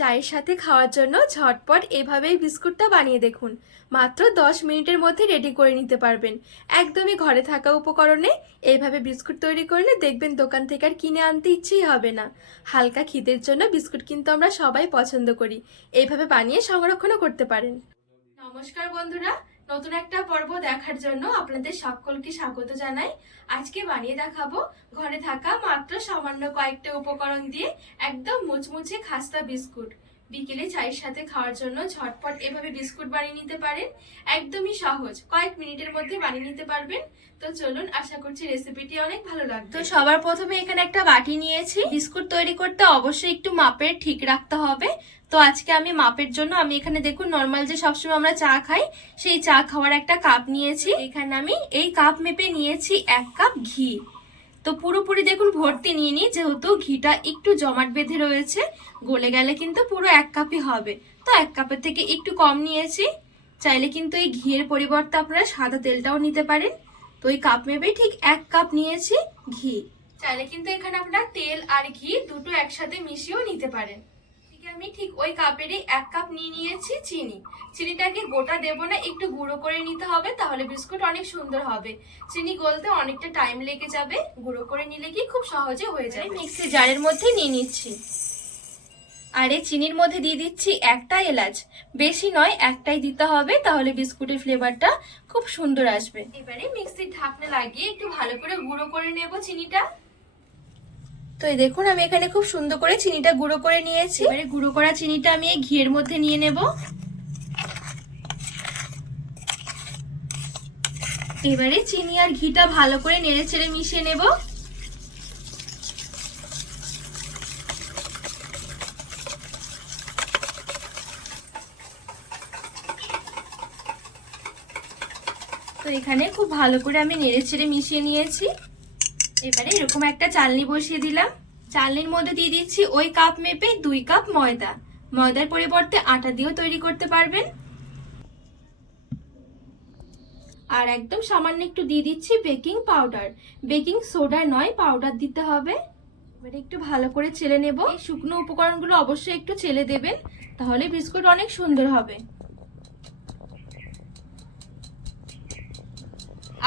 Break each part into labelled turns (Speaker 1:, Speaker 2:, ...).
Speaker 1: চায়ের সাথে খাওয়ার জন্য ঝটপট এভাবেই বিস্কুটটা বানিয়ে দেখুন। মাত্র দশ মিনিটের মধ্যে রেডি করে নিতে পারবেন। একদমই ঘরে থাকা উপকরণে এইভাবে বিস্কুট তৈরি করলে দেখবেন দোকান থেকে আর কিনে আনতে ইচ্ছেই হবে না। হালকা খিদের জন্য বিস্কুট কিন্তু আমরা সবাই পছন্দ করি। এইভাবে বানিয়ে সংরক্ষণও করতে পারেন। নমস্কার বন্ধুরা নতুন একটা পর্ব দেখার জন্য আপনাদের সকলকে স্বাগত জানাই। আজকে বানিয়ে দেখাবো ঘরে থাকা মাত্র সামান্য কয়েকটা উপকরণ দিয়ে একদম মুচমুচে খাস্তা বিস্কুট। বিকেলে চায়ের সাথে খাওয়ার জন্য ঝটপট এভাবে বিস্কুট বানিয়ে নিতে পারেন। একদমই সহজ। কয়েক মিনিটের মধ্যে বানিয়ে নিতে পারবেন। তো চলুন, আশা করছি রেসিপিটি অনেক ভালো লাগবে। তো সবার প্রথমে এখানে একটা বাটি নিয়েছি। বিস্কুট তৈরি করতে অবশ্যই একটু মাপের ঠিক রাখতে হবে। তো আজকে আমি মাপের জন্য, আমি এখানে দেখুন নর্মাল যে সবসময় আমরা চা খাই, সেই চা খাওয়ার একটা কাপ নিয়েছি। এখানে আমি এই কাপ মেপে নিয়েছি এক কাপ ঘি। তো পুরোপুরি দেখুন, ভর্তি নিয়ে নিই যেহেতু ঘিটা একটু জমাট বেঁধে রয়েছে, গলে গেলে কিন্তু পুরো এক কাপই হবে। তো এক কাপের থেকে একটু কম নিয়েছি। চাইলে কিন্তু এই ঘিয়ের পরিবর্তে আপনারা সাদা তেলটাও নিতে পারেন। তো এই কাপ মেপে ঠিক এক কাপ নিয়েছি ঘি। চাইলে কিন্তু এখানে আপনারা তেল আর ঘি দুটো একসাথে মিশিয়েও নিতে পারেন। আমি ঠিক ওই কাপেরই এক কাপ নিয়ে নিয়েছি চিনি। চিনিটাকে গোটা দেবো না একটু গুঁড়ো করে নিতে হবে তাহলে বিস্কুট অনেক সুন্দর হবে। চিনি গলতে অনেকটা টাইম লেগে যাবে গুঁড়ো করে নিলে কি খুব সহজে হয়ে যাবে। মিক্সি জারের মধ্যে নিয়ে নিচ্ছি। আর চিনির মধ্যে দিয়ে দিচ্ছি একটা এলাচ। বেশি নয় একটাই দিতে হবে তাহলে বিস্কুটের ফ্লেভারটা খুব সুন্দর আসবে। এবারে মিক্সির ঢাকনা লাগিয়ে একটু ভালো করে গুঁড়ো করে নেব চিনিটা। তো এই দেখুন, আমি এখানে খুব সুন্দর করে চিনিটা গুঁড়ো করে নিয়েছি। এবারে গুঁড়ো করা চিনিটা আমি এই ঘিয়ের মধ্যে নিয়ে নেব। এবারে চিনি আর ঘিটা ভালো করে নেড়ে চেড়ে মিশিয়ে নেব। তো এখানে খুব ভালো করে আমি নেড়ে চেড়ে মিশিয়ে নিয়েছি। এবারে এরকম একটা চালনি বসিয়ে দিলাম। চালনির মধ্যে দিয়ে দিচ্ছি ওই কাপ মেপে দুই কাপ ময়দা। ময়দার পরিবর্তে আটা দিয়েও তৈরি করতে পারবেন। আর একদম সামান্য একটু দিয়ে দিচ্ছি বেকিং পাউডার। বেকিং সোডা নয়, পাউডার দিতে হবে। এবারে একটু ভালো করে চেলে নেব। শুকনো উপকরণগুলো অবশ্যই একটু চেলে দেবেন, তাহলে বিস্কুট অনেক সুন্দর হবে।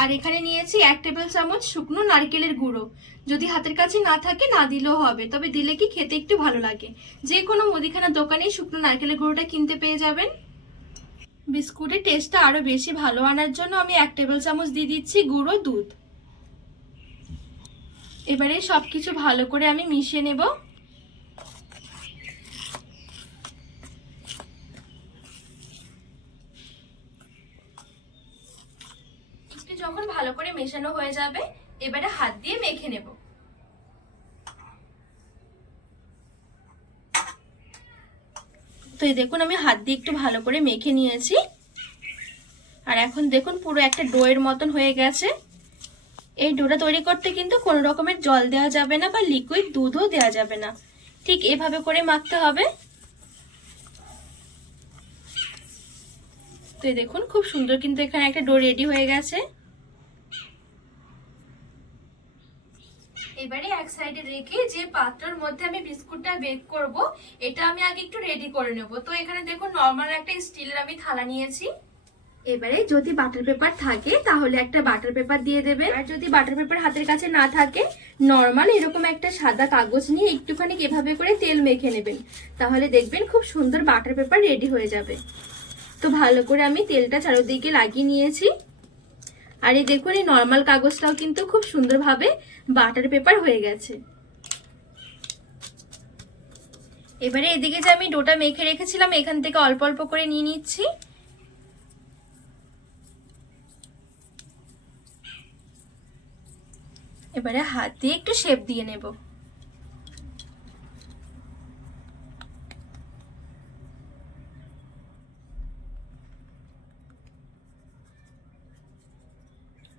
Speaker 1: আর এখানে নিয়েছি এক টেবিল চামচ শুকনো নারকেলের গুঁড়ো। যদি হাতের কাছে না থাকে, না দিলেও হবে। তবে দিলে কি খেতে একটু ভালো লাগে? যে কোনো মুদিখানার দোকানেই শুকনো নারকেলের গুঁড়োটা কিনতে পেয়ে যাবেন। বিস্কুটের টেস্টটা আরও বেশি ভালো আনার জন্য আমি এক টেবিল চামচ দিয়ে দিচ্ছি গুঁড়ো দুধ। এবারে সবকিছু ভালো করে আমি মিশিয়ে নেব। যখন ভালো করে মেশানো হয়ে যাবে, এবারে হাত দিয়ে মেখে নেব। তো এই দেখুন, আমি হাত দিয়ে একটু ভালো করে মেখে নিয়েছি। আর এখন দেখুন, পুরো একটা ডোয়ের মতন হয়ে গেছে। এই ডোটা তৈরি করতে কিন্তু কোনো রকমের জল দেওয়া যাবে না বা লিকুইড দুধও দেওয়া যাবে না। ঠিক এভাবে করে মাখতে হবে। তো দেখুন, খুব সুন্দর কিন্তু এখানে একটা ডো রেডি হয়ে গেছে এবারে এক সাইডে রেখে যে পাত্রের মধ্যে আমি বিস্কুটটা বেক করব, এটা আমি আগে একটু রেডি করে নেব। তো এখানে দেখুন নর্মাল একটা স্টিলের আমি থালা নিয়েছি। এবারে যদি বাটার পেপার থাকে, তাহলে একটা বাটার পেপার দিয়ে দেবে। আর যদি বাটার পেপার হাতের কাছে না থাকে নর্মাল এরকম একটা সাদা কাগজ নিয়ে একটুখানি এভাবে করে তেল মেখে নেবেন। তাহলে দেখবেন খুব সুন্দর বাটার পেপার রেডি হয়ে যাবে। তো ভালো করে আমি তেলটা চারোদিকে লাগিয়ে নিয়েছি। আর এই দেখুন, এই নর্মাল কাগজটাও কিন্তু খুব সুন্দরভাবে বাটার পেপার হয়ে গেছে। এবারে এদিকে যে আমি ডোটা মেখে রেখেছিলাম, এখান থেকে অল্প অল্প করে নিয়ে নিচ্ছি। এবারে হাত দিয়ে একটু শেপ দিয়ে নেব।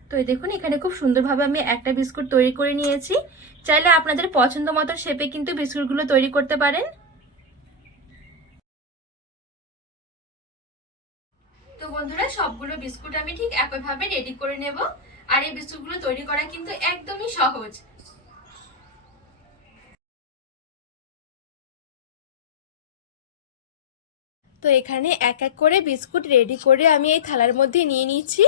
Speaker 1: তো এই দেখুন, এখানে খুব সুন্দরভাবে আমি একটা বিস্কুট তৈরি করে নিয়েছি। চাইলে আপনাদের পছন্দ মতো শেপে কিন্তু বিস্কুটগুলো তৈরি করতে পারেন। বন্ধুরা, সবগুলো বিস্কুট আমি ঠিক একইভাবে রেডি করে নেব। আর এই বিস্কুটগুলো তৈরি করা কিন্তু একদমই সহজ। তো এখানে এক এক করে বিস্কুট রেডি করে আমি এই থালার মধ্যে নিয়ে নিচ্ছি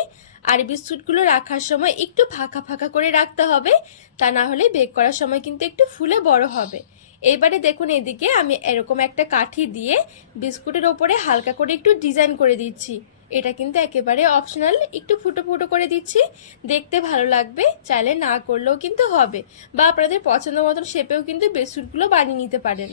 Speaker 1: আর বিস্কুটগুলো রাখার সময় একটু ফাঁকা ফাঁকা করে রাখতে হবে, তা না হলে বেক করার সময় কিন্তু একটু ফুলে বড় হবে। এবারে দেখুন এদিকে আমি এরকম একটা কাঠি দিয়ে বিস্কুটের ওপরে হালকা করে একটু ডিজাইন করে দিচ্ছি। এটা কিন্তু একেবারে অপশনাল একটু ফুটো ফুটো করে দিচ্ছি, দেখতে ভালো লাগবে, চাইলে না করলেও কিন্তু হবে। বা আপনাদের পছন্দ মতন শেপেও কিন্তু বিস্কুটগুলো বানিয়ে নিতে পারেন।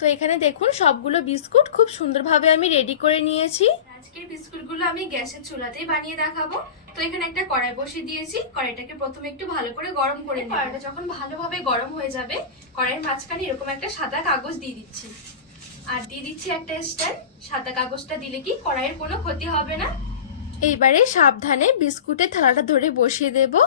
Speaker 1: তো এখানে দেখুন সবগুলো বিস্কুট খুব সুন্দরভাবে আমি রেডি করে নিয়েছি। আজকের বিস্কুটগুলো আমি গ্যাসের চুলাতেই বানিয়ে দেখাবো। তো এখানে একটা কড়াই বসিয়ে দিয়েছি। কড়াইটাকে প্রথমে একটু ভালো করে গরম করে নিই কড়াইটা যখন ভালোভাবে গরম হয়ে যাবে কড়াইয়ের মাঝখানে এরকম একটা সাদা কাগজ দিয়ে দিচ্ছি। আর দিয়ে দিচ্ছি একটা স্ট্যান্ড। সাদা কাগজটা দিলে কি কড়াইয়ের কোনো ক্ষতি হবে না। এইবারে সাবধানে বিস্কুটের থালাটা ধরে বসিয়ে দেবো।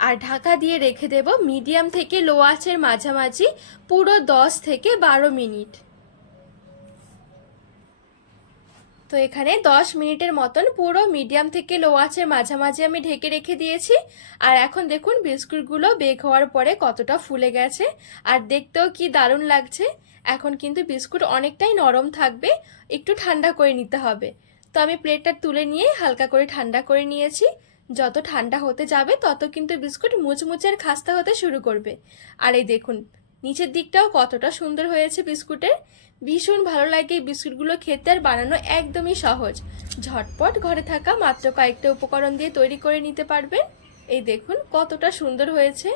Speaker 1: আর ঢাকা দিয়ে রেখে দেব মিডিয়াম থেকে লো আঁচের মাঝামাঝি পুরো দশ থেকে বারো মিনিট। তো এখানে দশ মিনিটের মতন পুরো মিডিয়াম থেকে লো আঁচের মাঝামাঝি আমি ঢেকে রেখে দিয়েছি। আর এখন দেখুন বিস্কুটগুলো বেক হওয়ার পরে কতটা ফুলে গেছে। আর দেখতেও কি দারুণ লাগছে। এখন কিন্তু বিস্কুট অনেকটাই নরম থাকবে, একটু ঠান্ডা করে নিতে হবে। তো আমি প্লেটটা তুলে নিয়ে হালকা করে ঠান্ডা করে নিয়েছি। যত ঠান্ডা হতে যাবে, তত কিন্তু বিস্কুট মুচমুচে আর খাস্তা হতে শুরু করবে। আর এই দেখুন, নিচের দিকটাও কতটা সুন্দর হয়েছে বিস্কুটের। ভীষণ ভালো লাগে এই বিস্কুটগুলো খেতে আর বানানো একদমই সহজ। ঝটপট ঘরে থাকা মাত্র কয়েকটা উপকরণ দিয়ে তৈরি করে নিতে পারবেন এই দেখুন, কতটা সুন্দর হয়েছে।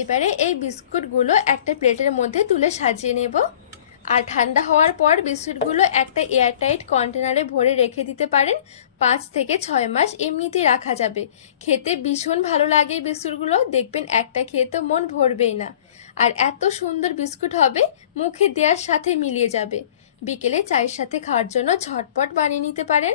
Speaker 1: এবারে এই বিস্কুটগুলো একটা প্লেটের মধ্যে তুলে সাজিয়ে নেব। আর ঠান্ডা হওয়ার পর বিস্কুটগুলো একটা এয়ারটাইট কন্টেনারে ভরে রেখে দিতে পারেন। পাঁচ থেকে ছয় মাস এমনিতেই রাখা যাবে। খেতে ভীষণ ভালো লাগে এই বিস্কুটগুলো। দেখবেন একটা খেয়ে তো মন ভরবেই না। আর এত সুন্দর বিস্কুট হবে, মুখে দেওয়ার সাথে মিলিয়ে যাবে। বিকেলে চায়ের সাথে খাওয়ার জন্য ঝটপট বানিয়ে নিতে পারেন।